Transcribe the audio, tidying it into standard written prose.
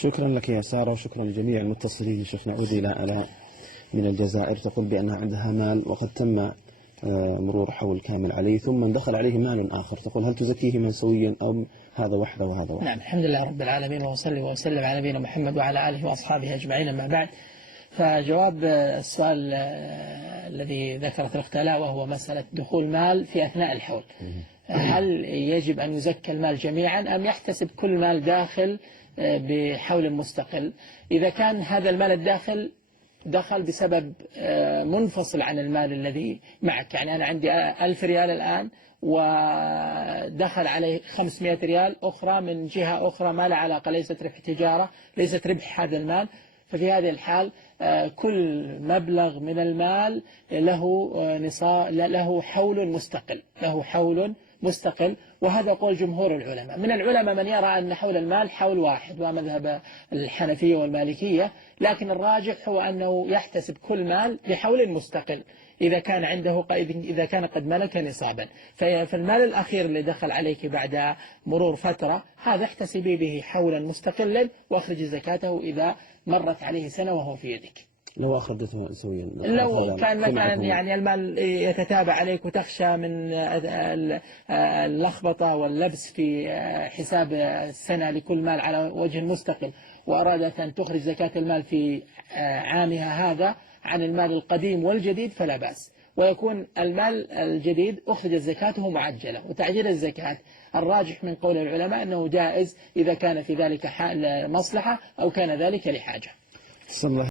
شكرا لك يا سارة، وشكرا لجميع المتصلين. شيخنا أودي إلى آلاء من الجزائر، تقول بأنها عندها مال وقد تم مرور حول كامل عليه، ثم دخل عليه مال آخر، تقول هل تزكيه من سويا أو هذا وحده وهذا وحده؟ نعم، الحمد لله رب العالمين، وأصلي وأسلم على نبينا محمد وعلى آله وأصحابه أجمعين، أما بعد. فجواب السؤال الذي ذكرت الأخت آلاء، وهو مسألة دخول مال في أثناء الحول، هل يجب أن يزكى المال جميعا أم يحتسب كل مال داخل بحول مستقل؟ إذا كان هذا المال الداخل دخل بسبب منفصل عن المال الذي معك، يعني أنا عندي 1000 ريال الآن ودخل عليه 500 ريال أخرى من جهة أخرى ما لها علاقة، ليست ربح تجارة، ليست ربح هذا المال، ففي هذه الحال كل مبلغ من المال له حول مستقل، له حول مستقل، وهذا قول جمهور العلماء. من العلماء من يرى أن حول المال حول واحد، ومذهب الحنفية والمالكية، لكن الراجح هو أنه يحتسب كل مال بحول مستقل إذا كان عنده إذا كان قد ملك نصابا. فالمال الأخير اللي دخل عليك بعد مرور فترة، هذا احتسبي به حولا مستقلا واخرج زكاته إذا مرت عليه سنة وهو في يدك. لو أخرجته سويا، لو كان مثلا يعني المال يتتابع عليك وتخشى من اللخبطة واللبس في حساب السنة لكل مال على وجه مستقل، وأرادت أن تخرج زكاة المال في عامها هذا عن المال القديم والجديد، فلا بأس، ويكون المال الجديد أخرج زكاته معجلة. وتعجيل الزكاة الراجح من قول العلماء أنه جائز إذا كان في ذلك مصلحة أو كان ذلك لحاجة.